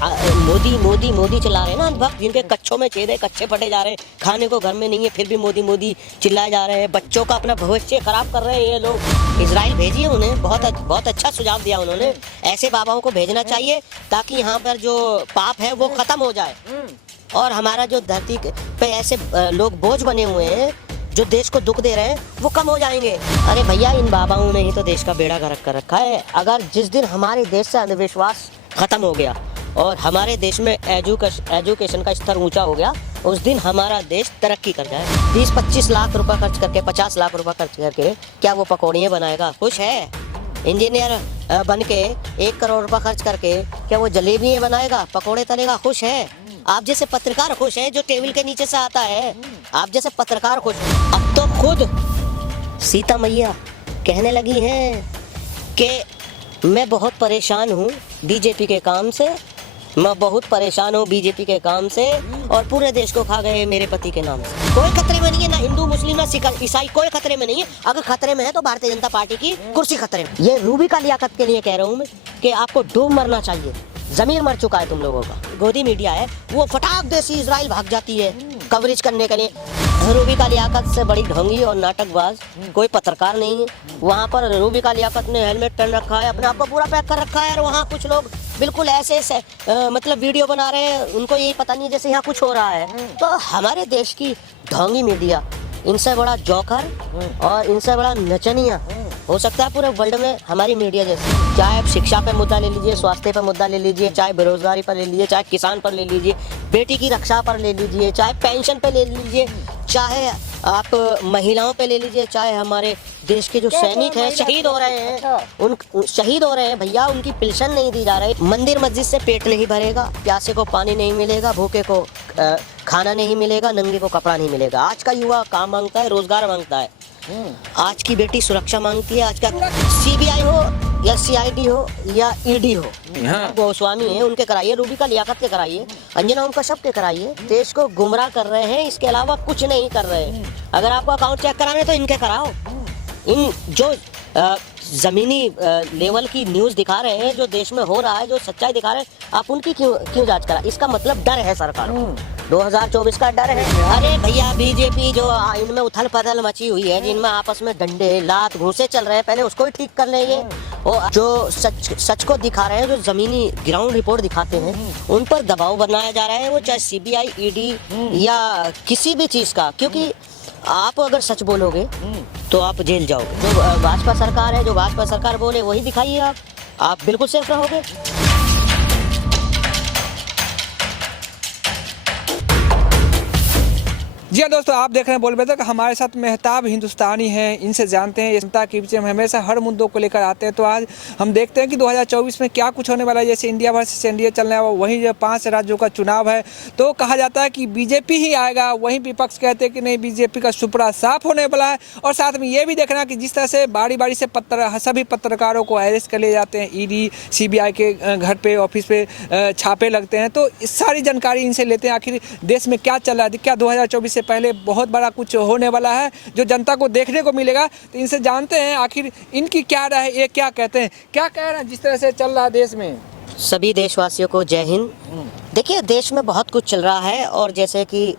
मोदी मोदी मोदी चला रहे हैं ना अंधभक्त, जिनके कच्छों में छेद है, कच्चे फटे जा रहे हैं, खाने को घर में नहीं है, फिर भी मोदी मोदी चिल्लाए जा रहे हैं, बच्चों का अपना भविष्य खराब कर रहे हैं ये लोग। इजराइल भेजिए उन्हें, बहुत अच्छा सुझाव दिया उन्होंने। ऐसे बाबाओं को भेजना चाहिए ताकि यहाँ पर जो पाप है वो खत्म हो जाए, और हमारा जो धरती पे ऐसे लोग बोझ बने हुए हैं जो देश को दुख दे रहे हैं वो कम हो जाएंगे। अरे भैया, इन बाबाओं ने ही तो देश का बेड़ा गर्क कर रखा है। अगर जिस दिन हमारे देश से अंधविश्वास खत्म हो गया और हमारे देश में एजुकेशन का स्तर ऊंचा हो गया, उस दिन हमारा देश तरक्की कर जाए। 20-25 लाख रुपए खर्च करके, 50 लाख रुपए खर्च करके क्या वो पकौड़ियाँ बनाएगा? खुश है? इंजीनियर बन के 1 करोड़ रुपए खर्च करके क्या वो जलेबियाँ बनाएगा, पकौड़े तलेगा? खुश है? आप जैसे पत्रकार खुश है जो टेबल के नीचे से आता है, आप जैसे पत्रकार खुश। अब तो खुद सीता मैया कहने लगी हैं कि मैं बहुत परेशान हूँ बीजेपी के काम से, मैं बहुत परेशान हूँ बीजेपी के काम से, और पूरे देश को खा गए मेरे पति के नाम से। कोई खतरे में नहीं है, ना हिंदू मुस्लिम ना सिख ईसाई, कोई खतरे में नहीं है। अगर खतरे में है तो भारतीय जनता पार्टी की कुर्सी खतरे में। ये रूबी का लियाकत के लिए कह रहा हूँ मैं कि आपको डूब मरना चाहिए। जमीर मर चुका है तुम लोगों का। गोदी मीडिया है वो फटाक देसी इजराइल भाग जाती है कवरेज करने के लिए। रूबी का लियाकत से बड़ी ढोंगी और नाटकबाज कोई पत्रकार नहीं है। वहाँ पर रूबी का लियाकत ने हेलमेट पहन रखा है, अपने आप को पूरा पैक कर रखा है, और वहाँ कुछ लोग बिल्कुल ऐसे मतलब वीडियो बना रहे हैं, उनको यही पता नहीं जैसे यहाँ कुछ हो रहा है। तो हमारे देश की ढोंगी मीडिया, इनसे बड़ा जोकर और इनसे बड़ा नचनिया हो सकता है पूरे वर्ल्ड में हमारी मीडिया जैसे। चाहे आप शिक्षा पे मुद्दा ले लीजिए, स्वास्थ्य पे मुद्दा ले लीजिए, चाहे बेरोजगारी पर ले लीजिए, चाहे किसान पर ले लीजिए, बेटी की रक्षा पर ले लीजिए, चाहे पेंशन पे ले लीजिए, चाहे आप महिलाओं पे ले लीजिए, चाहे हमारे देश के जो सैनिक हैं शहीद हो रहे हैं, उन शहीद हो रहे हैं भैया, उनकी पेंशन नहीं दी जा रही। मंदिर मस्जिद से पेट नहीं भरेगा, प्यासे को पानी नहीं मिलेगा, भूखे को खाना नहीं मिलेगा, नंगे को कपड़ा नहीं मिलेगा। आज का युवा काम मांगता है, रोजगार मांगता है। आज की बेटी सुरक्षा मांगती है। आज का सीबीआई हो या सीआईडी हो या ईडी हो, गोस्वामी है उनके कराइए, रूबी का लियाकत के कराइए, अंजना ओम कश्यप के कराइए। देश को गुमराह कर रहे हैं, इसके अलावा कुछ नहीं कर रहे हैं। अगर आपको अकाउंट चेक कराने तो इनके कराओ। इन जो जमीनी लेवल की न्यूज दिखा रहे हैं, जो देश में हो रहा है, जो सच्चाई दिखा रहे हैं, आप उनकी क्यों जांच करा? इसका मतलब डर है सरकार को, 2024 का डर है। अरे भैया, बीजेपी जो इनमें उथल पथल मची हुई है, जिनमें आपस में डंडे लात घूंसे चल रहे हैं, पहले उसको ही ठीक कर लेंगे। और जो सच को दिखा रहे हैं, जो जमीनी ग्राउंड रिपोर्ट दिखाते हैं, उन पर दबाव बनाया जा रहा है, वो चाहे सीबीआई, ईडी या किसी भी चीज का। क्योंकि आप अगर सच बोलोगे तो आप जेल जाओगे। जो भाजपा सरकार है, जो भाजपा सरकार बोले वही दिखाइए, आप बिल्कुल सेफ रहोगे। जी हाँ दोस्तों, आप देख रहे हैं बोल बेतक। हमारे साथ मेहताब हिंदुस्तानी हैं, इनसे जानते हैं जनता के बीच में हमेशा हर मुद्दों को लेकर आते हैं। तो आज हम देखते हैं कि 2024 में क्या कुछ होने वाला है। जैसे इंडिया वर्सेस इंडिया चलने वाला, वहीं जो 5 राज्यों का चुनाव है, तो कहा जाता है कि बीजेपी ही आएगा, वहीं विपक्ष कहते हैं कि नहीं, बीजेपी का सुपड़ा साफ होने वाला है। और साथ में ये भी देखना कि जिस तरह से बारी बारी से सभी पत्रकारों को अरेस्ट कर लिए जाते हैं, ईडी सीबीआई के घर पे, ऑफिस पे छापे लगते हैं, तो इस सारी जानकारी इनसे लेते हैं। आखिर देश में क्या चल रहा है, क्या 2024 पहले बहुत बड़ा कुछ होने वाला है जो जनता को देखने को मिलेगा। तो इनसे जानते हैं आखिर इनकी क्या राय है, ये क्या कहते हैं, क्या कह रहे हैं जिस तरह से चल रहा है देश में। सभी देशवासियों को जय हिंद। देखिए, देश में बहुत कुछ चल रहा है, और जैसे कि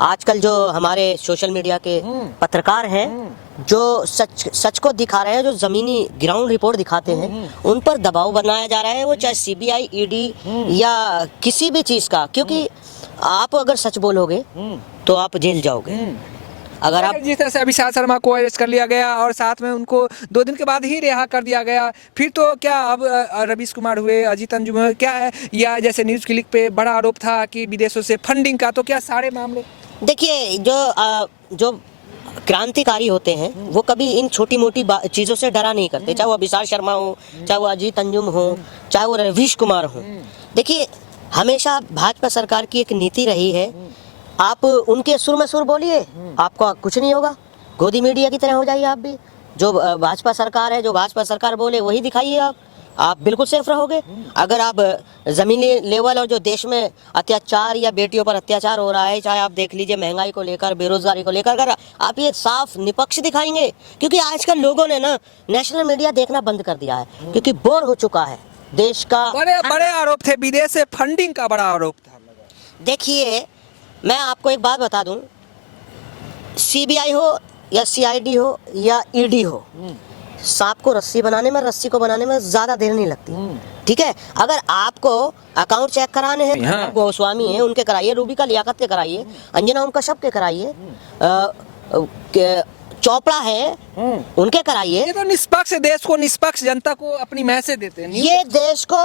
आजकल जो हमारे सोशल मीडिया के पत्रकार हैं, जो सच को दिखा रहे हैं, जो जमीनी ग्राउंड रिपोर्ट दिखाते हैं, उन पर दबाव बनाया जा रहा है, वो चाहे सीबीआई, ईडी या किसी भी चीज का। क्योंकि आप अगर सच बोलोगे तो आप जेल जाओगे। अगर आप जिस तरह से अभिषेक शर्मा को अरेस्ट कर लिया गया और साथ में उनको 2 दिन के बाद ही रिहा कर दिया गया, फिर तो क्या अब रवीश कुमार हुए, अजीत अंजुम हुए, क्या है, या जैसे न्यूज क्लिक पे बड़ा आरोप था कि विदेशों से फंडिंग का, तो क्या सारे मामले। देखिए, जो क्रांतिकारी होते हैं वो कभी इन छोटी मोटी चीज़ों से डरा नहीं करते, चाहे वो अभिषेक शर्मा हो, चाहे वो अजीत अंजुम हो, चाहे वो रवीश कुमार हो। देखिए, हमेशा भाजपा सरकार की एक नीति रही है, आप उनके सुर में सुर बोलिए, आपको कुछ नहीं होगा। गोदी मीडिया की तरह हो जाइए आप भी। जो भाजपा सरकार है, जो भाजपा सरकार बोले वही दिखाइए, आप बिल्कुल सेफ रहोगे। अगर आप ज़मीनी लेवल और जो देश में अत्याचार या बेटियों पर अत्याचार हो रहा है, चाहे आप देख लीजिए महंगाई को लेकर, बेरोजगारी को लेकर, अगर आप ये साफ निपक्ष दिखाएंगे, क्योंकि आजकल लोगों ने ना नेशनल मीडिया देखना बंद कर दिया है, क्योंकि बोर हो चुका है। देश का बड़े बड़े आरोप थे, विदेश से फंडिंग का बड़ा आरोप था। देखिए, मैं आपको एक बात बता दूं, सीबीआई हो या सीआईडी हो या ईडी हो, सांप को रस्सी बनाने में, रस्सी को बनाने में ज्यादा देर नहीं लगती। ठीक है, अगर आपको अकाउंट चेक कराने हैं, हाँ। गोस्वामी है उनके कराइए, रूबी का लियाकत के कराइए, अंजना ओम कश्यप के कराइए, चोपड़ा है उनके कराइए। ये तो निष्पक्ष, देश को निष्पक्ष, जनता को अपनी मैसेज देते हैं। ये देश को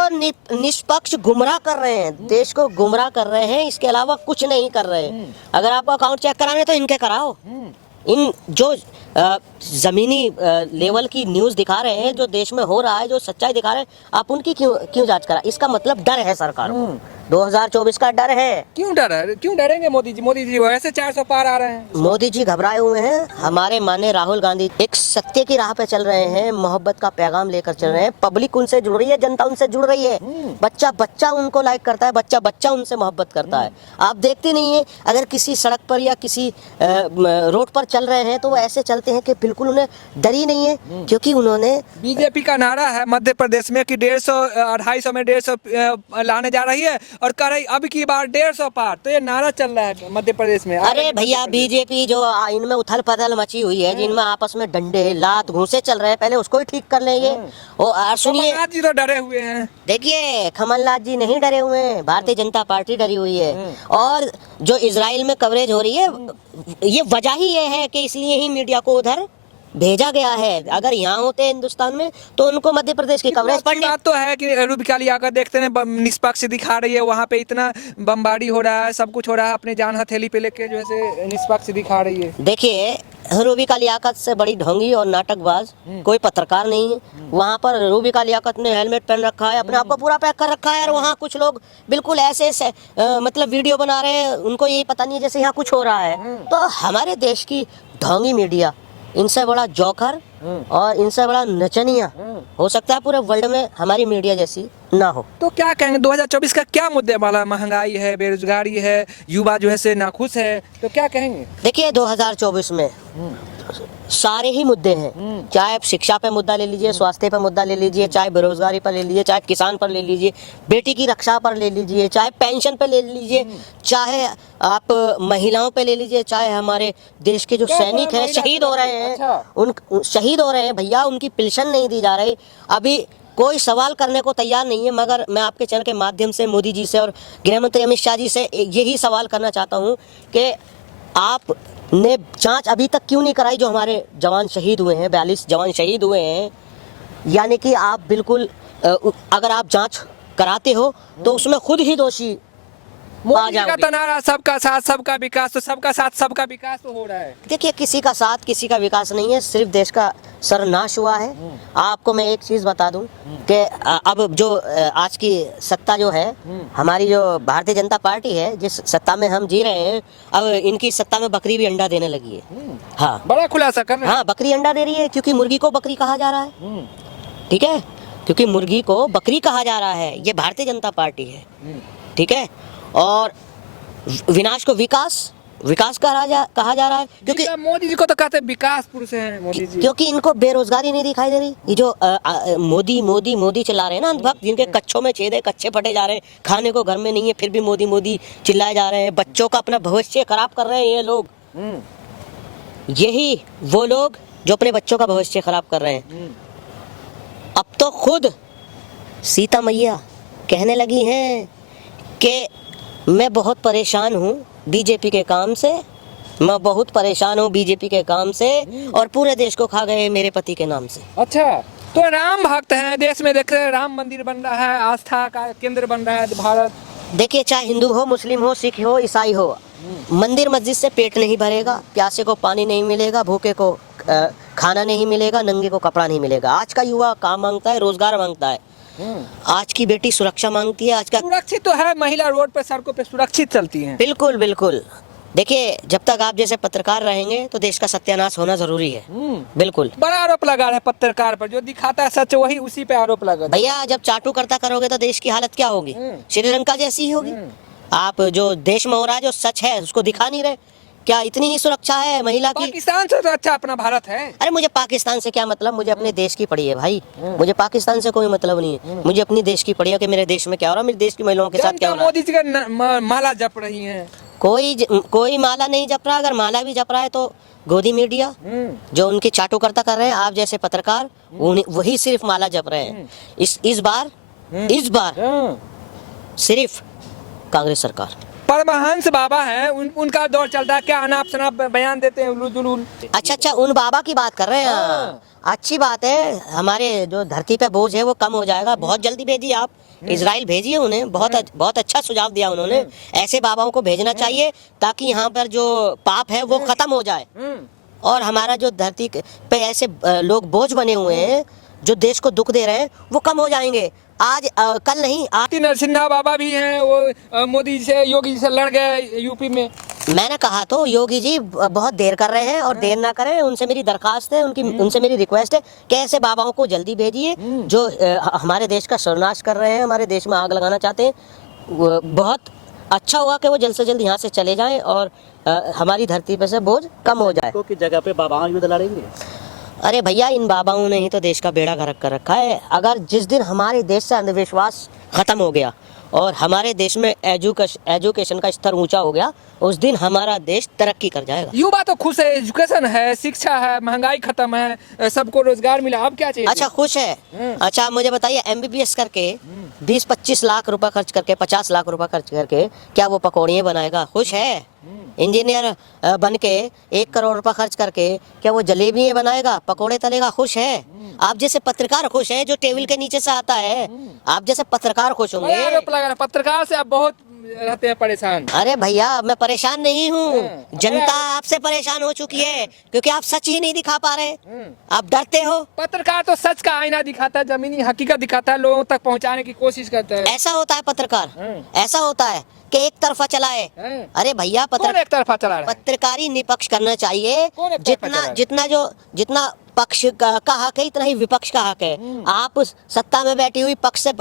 निष्पक्ष गुमराह कर रहे हैं, देश को गुमराह कर रहे हैं, इसके अलावा कुछ नहीं कर रहे हैं। अगर आपको अकाउंट चेक कराने तो इनके कराओ। इन जो जमीनी लेवल की न्यूज़ दिखा रहे हैं, जो देश में हो रहा है, जो सच्चाई दिखा रहे हैं, आप उनकी क्यों जांच करा? इसका मतलब डर है सरकार को, 2024 का डर है। क्यों डर है? क्यों डरेंगे मोदी जी? मोदी जी वैसे 400 पार आ रहे हैं। मोदी जी घबराए हुए हैं। हमारे माननीय राहुल गांधी एक सत्य की राह पे चल रहे हैं, मोहब्बत का पैगाम लेकर चल रहे हैं। पब्लिक उनसे जुड़ रही है, जनता उनसे जुड़ रही है। बच्चा बच्चा उनको लाइक करता है, बच्चा बच्चा उनसे मोहब्बत करता है। आप देखते नहीं है, अगर किसी सड़क पर या किसी रोड पर चल रहे हैं तो वो ऐसे चलते हैं कि बिल्कुल उन्हें डर ही नहीं है, क्योंकि उन्होंने बीजेपी का नारा है मध्य प्रदेश में कि 150 250 में 150 लाने जा रही है और कर रही अब की बार 150 पार। तो ये नारा चल रहा है मध्य प्रदेश में। अरे भैया, बीजेपी जो इनमें उथल पथल मची हुई है, जिनमें आपस में डंडे लात घूंसे चल रहे हैं, पहले उसको ही ठीक कर लेंगे। और सुनिए, कमलनाथ जी तो डरे हुए हैं। देखिए, कमलनाथ जी नहीं डरे हुए हैं, भारतीय जनता पार्टी डरी हुई है। और जो इजराइल में कवरेज हो रही है, ये वजह ही ये है कि इसलिए ही मीडिया को उधर भेजा गया है। अगर यहाँ होते हिंदुस्तान में तो उनको मध्य प्रदेश की कवरेज पढ़नी। बात तो है कि रूबी का लियाकत देखते हैं निष्पक्ष दिखा रही है, वहाँ पे इतना बमबारी हो रहा है, सब कुछ हो रहा है, अपने जान हथेली पे लेके जो है निष्पक्ष दिखा रही है। देखिए, रूबी का लियाकत से बड़ी ढोंगी और नाटकबाज कोई पत्रकार नहीं है। वहाँ पर रूबी का लियाकत ने हेलमेट पहन रखा है, अपने आप को पूरा पैक कर रखा है, और वहाँ कुछ लोग बिल्कुल ऐसे मतलब वीडियो बना रहे हैं, उनको यही पता नहीं है जैसे यहाँ कुछ हो रहा है। तो हमारे देश की ढोंगी मीडिया, इनसे बड़ा जोकर और इनसे बड़ा नचनिया हो सकता है पूरे वर्ल्ड में हमारी मीडिया जैसी ना हो। तो क्या कहेंगे 2024 का क्या मुद्दे वाला? महंगाई है, बेरोजगारी है, युवा जो है से नाखुश है, तो क्या कहेंगे? देखिए, 2024 में सारे ही मुद्दे हैं। चाहे शिक्षा पे मुद्दा ले लीजिए, स्वास्थ्य पे मुद्दा ले लीजिए, चाहे बेरोजगारी पर ले लीजिए, चाहे किसान पर ले लीजिए, बेटी की रक्षा पर ले लीजिए, चाहे पेंशन पे ले लीजिए, चाहे आप महिलाओं पे ले लीजिए, चाहे हमारे देश के जो सैनिक हैं शहीद हो रहे हैं, उन शहीद हो रहे हैं भैया, उनकी पेंशन नहीं दी जा रही। अभी कोई सवाल करने को तैयार नहीं है, मगर मैं आपके चैनल के माध्यम से मोदी जी से और गृह मंत्री अमित शाह जी से यही सवाल करना चाहता हूँ कि आप ने जांच अभी तक क्यों नहीं कराई? जो हमारे जवान शहीद हुए हैं, 42 जवान शहीद हुए हैं, यानी कि आप बिल्कुल अगर आप जांच कराते हो तो उसमें खुद ही दोषी मोदी का तो नारा सबका साथ सबका विकास, तो सबका साथ सबका विकास तो हो रहा है। देखिए, किसी का साथ किसी का विकास नहीं है, सिर्फ देश का सर्वनाश हुआ है। आपको मैं एक चीज बता दूं कि अब जो आज की सत्ता जो है, हमारी जो भारतीय जनता पार्टी है, जिस सत्ता में हम जी रहे हैं, अब इनकी सत्ता में बकरी भी अंडा देने लगी है। हाँ, बड़ा खुलासा कर रहे हैं। हाँ, बकरी अंडा दे रही है, क्योंकि मुर्गी को बकरी कहा जा रहा है। ठीक है, क्योंकि मुर्गी को बकरी कहा जा रहा है। ये भारतीय जनता पार्टी है, ठीक है। और विनाश को विकास कहा जा रहा है, क्योंकि मोदी जी को तो कहते हैं विकास पुरुष हैं मोदी जी। क्योंकि इनको बेरोजगारी नहीं दिखाई दे रही। ये जो मोदी मोदी मोदी चला रहे हैं ना अंधभक्त, जिनके कच्छों में छेद है, कच्चे पटे जा रहे हैं, खाने को घर में नहीं है, फिर भी मोदी मोदी चिल्लाए जा रहे हैं, बच्चों का अपना भविष्य खराब कर रहे हैं ये लोग। यही वो लोग जो अपने बच्चों का भविष्य खराब कर रहे हैं। अब तो खुद सीता मैया कहने लगी हैं कि मैं बहुत परेशान हूँ बीजेपी के काम से, मैं बहुत परेशान हूँ बीजेपी के काम से, और पूरे देश को खा गए मेरे पति के नाम से। अच्छा, तो राम भक्त हैं देश में, देख रहे हैं राम मंदिर बन रहा है, आस्था का केंद्र बन रहा है भारत। देखिए, चाहे हिंदू हो, मुस्लिम हो, सिख हो, ईसाई हो, मंदिर मस्जिद से पेट नहीं भरेगा, प्यासे को पानी नहीं मिलेगा, भूखे को खाना नहीं मिलेगा, नंगे को कपड़ा नहीं मिलेगा। आज का युवा काम मांगता है, रोजगार मांगता है। आज की बेटी सुरक्षा मांगती है। आज का सुरक्षित तो है, महिला रोड पे सड़कों पे सुरक्षित चलती हैं। बिल्कुल बिल्कुल। देखिए, जब तक आप जैसे पत्रकार रहेंगे तो देश का सत्यानाश होना जरूरी है। बिल्कुल। बड़ा आरोप लगा रहे हैं पत्रकार पर, जो दिखाता है सच वही उसी पे आरोप लगा। भैया, जब चाटुकर्ता करोगे तो देश की हालत क्या होगी? श्रीलंका जैसी ही होगी। आप जो देश में हो रहा है, जो सच है उसको दिखा नहीं रहे, क्या इतनी ही सुरक्षा है महिला की? पाकिस्तान से तो अच्छा अपना भारत है। अरे मुझे पाकिस्तान से क्या मतलब, मुझे अपने देश की पड़ी है भाई, मुझे पाकिस्तान से कोई मतलब नहीं है, मुझे अपनी देश की पड़ी है कि मेरे देश में क्या हो रहा है, मेरे देश की महिलाओं के साथ क्या हो रहा है। मोदी जी का माला जप रही हैं। कोई माला नहीं जप रहा, अगर माला भी जप रहा है तो गोदी मीडिया जो उनकी चाटुकर्ता कर रहे हैं, आप जैसे पत्रकार वही सिर्फ माला जप रहे हैं। इस बार सिर्फ कांग्रेस सरकार। परमहंस बाबा हैं, उनका दौर चलता है, क्या अनाप शनाप बयान देते हैं उल्लू जुलूल। अच्छा, उन बाबा की बात कर रहे हैं। हाँ। अच्छी बात है, हमारे जो धरती पे बोझ है वो कम हो जाएगा। बहुत जल्दी भेजिए आप, इजराइल भेजिए उन्हें, बहुत अच्छा सुझाव दिया उन्होंने। ऐसे बाबाओं को भेजना चाहिए ताकि यहाँ पर जो पाप है वो खत्म हो जाए, और हमारा जो धरती पे ऐसे लोग बोझ बने हुए हैं जो देश को दुख दे रहे हैं वो कम हो जाएंगे। आज कल नहीं, आज नरसिम्हा बाबा भी हैं, वो मोदी से योगी जी से लड़ गए यूपी में। मैंने कहा तो योगी जी बहुत देर कर रहे हैं, और देर ना करें, उनसे मेरी दरखास्त है, उनसे मेरी रिक्वेस्ट है कि ऐसे बाबाओं को जल्दी भेजिए जो हमारे देश का सर्वनाश कर रहे हैं, हमारे देश में आग लगाना चाहते हैं। बहुत अच्छा होगा कि वो जल्द से जल्द यहाँ से चले जाएं और हमारी धरती पे से बोझ कम हो जाए। की जगह पे बाबा युद्ध लड़ेंगे। अरे भैया, इन बाबाओं ने ही तो देश का बेड़ा गर्क कर रखा है। अगर जिस दिन हमारे देश से अंधविश्वास खत्म हो गया और हमारे देश में एजुकेशन का स्तर ऊंचा हो गया, उस दिन हमारा देश तरक्की कर जाएगा। युवा तो खुश है, एजुकेशन है, शिक्षा है, महंगाई खत्म है, सबको रोजगार मिला, अब क्या चाहिए? अच्छा, खुश है। अच्छा मुझे बताइए, MBBS करके 20-25 लाख रुपए खर्च करके, 50 लाख रुपए खर्च करके क्या वो पकौड़ियाँ बनाएगा? खुश है। इंजीनियर बन के 1 करोड़ रुपए खर्च करके क्या वो जलेबियाँ बनाएगा, पकोड़े तलेगा? खुश है। आप जैसे पत्रकार खुश है जो टेबल के नीचे से आता है, आप जैसे पत्रकार खुश होंगे। पत्रकार से आप बहुत रहते हैं परेशान। अरे भैया, मैं परेशान नहीं हूँ, जनता आपसे परेशान हो चुकी है क्योंकि आप सच ही नहीं दिखा पा रहे, आप डरते हो। पत्रकार तो सच का आईना दिखाता है, जमीनी हकीकत दिखाता है, लोगों तक पहुँचाने की कोशिश करता है। ऐसा होता है पत्रकार, ऐसा होता है कि एक तरफा चलाए। अरे भैया, एक तरफा चला रहा है? पत्रकारी निपक्ष करना चाहिए। जितना पक्ष का हक है इतना ही विपक्ष का हक है। आप सत्ता में बैठी हुई पक्ष से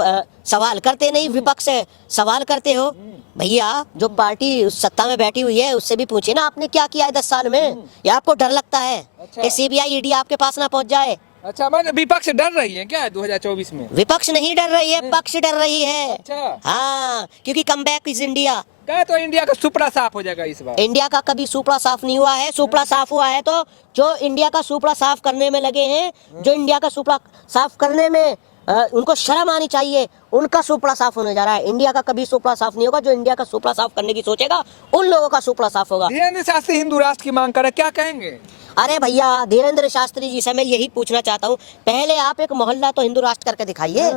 सवाल करते नहीं, विपक्ष से सवाल करते हो। भैया, जो पार्टी सत्ता में बैठी हुई है उससे भी पूछिए ना, आपने क्या किया है 10 साल में, या आपको डर लगता है कि CBI ED आपके पास ना पहुंच जाए? अच्छा, मतलब विपक्ष डर रही है क्या 2024 में? विपक्ष नहीं डर रही है, पक्ष डर रही है। अच्छा। हाँ, क्योंकि कमबैक इज इंडिया। क्या तो इंडिया का सुपड़ा साफ हो जाएगा इस बार? इंडिया का कभी सुपड़ा साफ नहीं हुआ है। सुपड़ा साफ हुआ है तो जो इंडिया का सुपड़ा साफ करने में लगे हैं, जो इंडिया का सुपड़ा साफ करने में उनको शर्म आनी चाहिए, उनका सुपड़ा साफ होने जा रहा है। इंडिया का कभी सुपड़ा साफ नहीं होगा। जो इंडिया का सुपड़ा साफ करने की सोचेगा उन लोगों का सुपड़ा साफ होगा। धीरेन्द्र शास्त्री हिंदू राष्ट्र की मांग करे, क्या कहेंगे? अरे भैया, धीरेन्द्र शास्त्री जी से मैं यही पूछना चाहता हूँ, पहले आप एक मोहल्ला तो हिंदू राष्ट्र करके दिखाइए।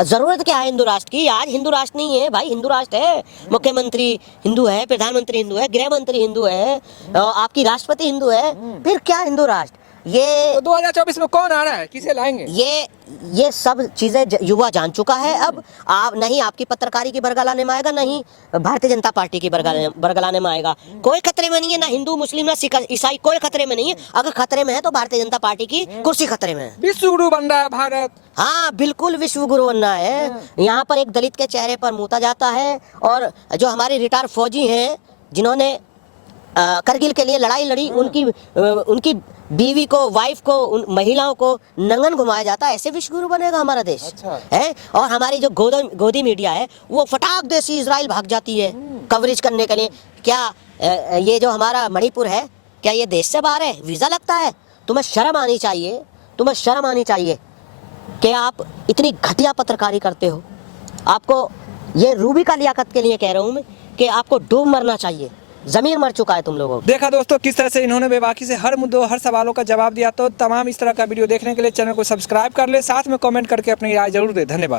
जरूरत क्या है हिंदू राष्ट्र की? आज हिंदू राष्ट्र नहीं है भाई, हिंदू राष्ट्र है। मुख्यमंत्री हिंदू है, प्रधानमंत्री हिंदू है, गृह मंत्री हिंदू है, आपकी राष्ट्रपति हिंदू है, फिर क्या हिंदू राष्ट्र? ये तो 2024 में कौन आ रहा है, किसे लाएंगे? ये सब चीजें युवा जान चुका है। अब आप नहीं, आपकी पत्रकारी की बरगलाने में आएगा, नहीं भारतीय जनता पार्टी की बरगलाने में आएगा। कोई खतरे में नहीं है, ना हिंदू मुस्लिम ना सिख ईसाई, कोई खतरे में नहीं है। अगर खतरे में है तो भारतीय जनता पार्टी की कुर्सी खतरे में है। विश्व गुरु बन रहा है भारत। हाँ, बिल्कुल विश्व गुरु बनना है। यहाँ पर एक दलित के चेहरे पर मूता जाता है, और जो हमारे रिटायर्ड फौजी हैं जिन्होंने करगिल के लिए लड़ाई लड़ी, उनकी बीवी को, वाइफ को, उन महिलाओं को नंगन घुमाया जाता है। ऐसे विश्व गुरु बनेगा हमारा देश? अच्छा। है। और हमारी जो गोदी मीडिया है वो फटाक देसी इजराइल भाग जाती है कवरेज करने के लिए। क्या ये जो हमारा मणिपुर है, क्या ये देश से बाहर है? वीजा लगता है। तुम्हें शर्म आनी चाहिए, तुम्हें शर्म आनी चाहिए कि आप इतनी घटिया पत्रकारी करते हो। आपको ये रूबी का लियाकत के लिए कह रहा हूँ मैं कि आपको डूब मरना चाहिए। जमीन मर चुका है तुम लोगों को। देखा दोस्तों किस तरह से इन्होंने बेबाकी से हर मुद्दों, हर सवालों का जवाब दिया। तो तमाम इस तरह का वीडियो देखने के लिए चैनल को सब्सक्राइब कर ले, साथ में कमेंट करके अपनी राय जरूर दे। धन्यवाद।